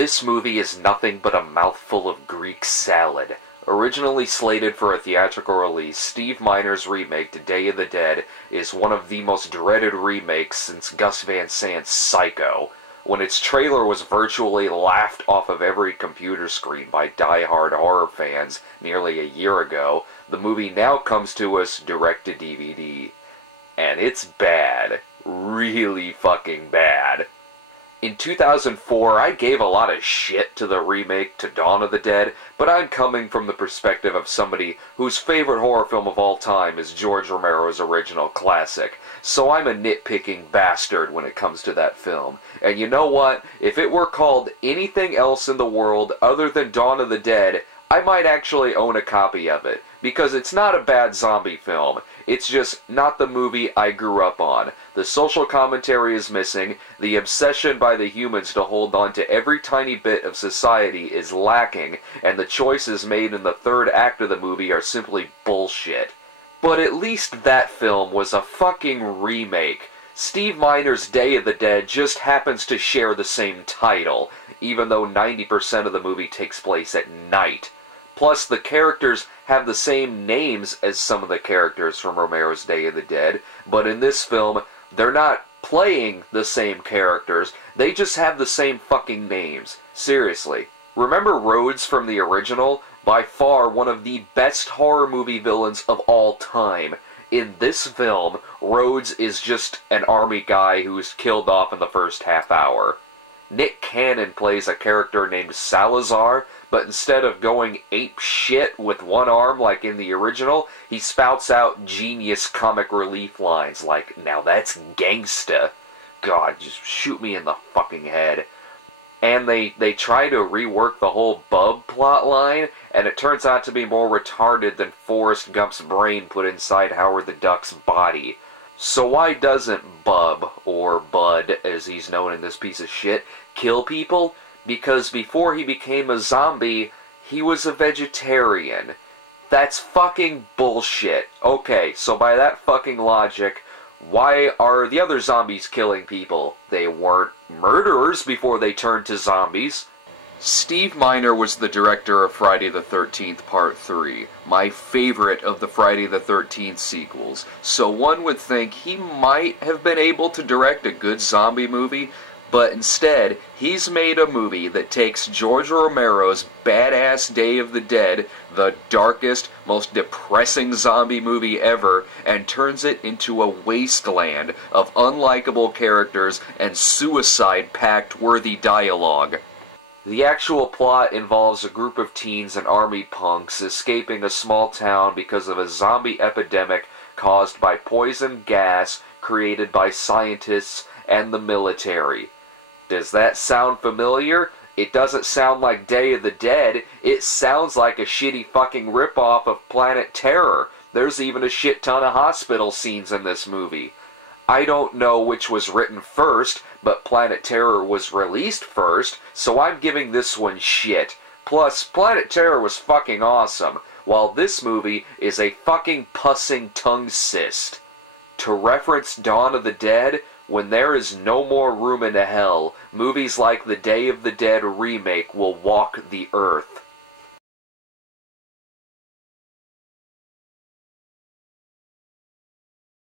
This movie is nothing but a mouthful of Greek salad. Originally slated for a theatrical release, Steve Miner's remake to Day of the Dead is one of the most dreaded remakes since Gus Van Sant's Psycho. When its trailer was virtually laughed off of every computer screen by die-hard horror fans nearly a year ago, the movie now comes to us direct-to-DVD. And it's bad. Really fucking bad. In 2004, I gave a lot of shit to the remake to Dawn of the Dead, but I'm coming from the perspective of somebody whose favorite horror film of all time is George Romero's original classic, so I'm a nitpicking bastard when it comes to that film. And you know what? If it were called anything else in the world other than Dawn of the Dead, I might actually own a copy of it, because it's not a bad zombie film. It's just not the movie I grew up on. The social commentary is missing, the obsession by the humans to hold on to every tiny bit of society is lacking, and the choices made in the third act of the movie are simply bullshit. But at least that film was a fucking remake. Steve Miner's Day of the Dead just happens to share the same title, even though 90% of the movie takes place at night. Plus, the characters have the same names as some of the characters from Romero's Day of the Dead, but in this film, they're not playing the same characters, they just have the same fucking names. Seriously. Remember Rhodes from the original? By far one of the best horror movie villains of all time. In this film, Rhodes is just an army guy who's killed off in the first half hour. Nick Cannon plays a character named Salazar, but instead of going ape shit with one arm like in the original, he spouts out genius comic relief lines like, "Now that's gangsta." God, just shoot me in the fucking head. And they try to rework the whole Bub plotline, and it turns out to be more retarded than Forrest Gump's brain put inside Howard the Duck's body. So why doesn't Bub, or Bud as he's known in this piece of shit, kill people? Because before he became a zombie, he was a vegetarian. That's fucking bullshit. Okay, so by that fucking logic, why are the other zombies killing people? They weren't murderers before they turned to zombies. Steve Miner was the director of Friday the 13th Part 3, my favorite of the Friday the 13th sequels, so one would think he might have been able to direct a good zombie movie, but instead, he's made a movie that takes George Romero's badass Day of the Dead, the darkest, most depressing zombie movie ever, and turns it into a wasteland of unlikable characters and suicide-packed worthy dialogue. The actual plot involves a group of teens and army punks escaping a small town because of a zombie epidemic caused by poison gas created by scientists and the military. Does that sound familiar? It doesn't sound like Day of the Dead, it sounds like a shitty fucking ripoff of Planet Terror. There's even a shit ton of hospital scenes in this movie. I don't know which was written first, but Planet Terror was released first, so I'm giving this one shit. Plus, Planet Terror was fucking awesome, while this movie is a fucking pussing tongue cyst. To reference Dawn of the Dead, when there is no more room in hell, movies like the Day of the Dead remake will walk the earth.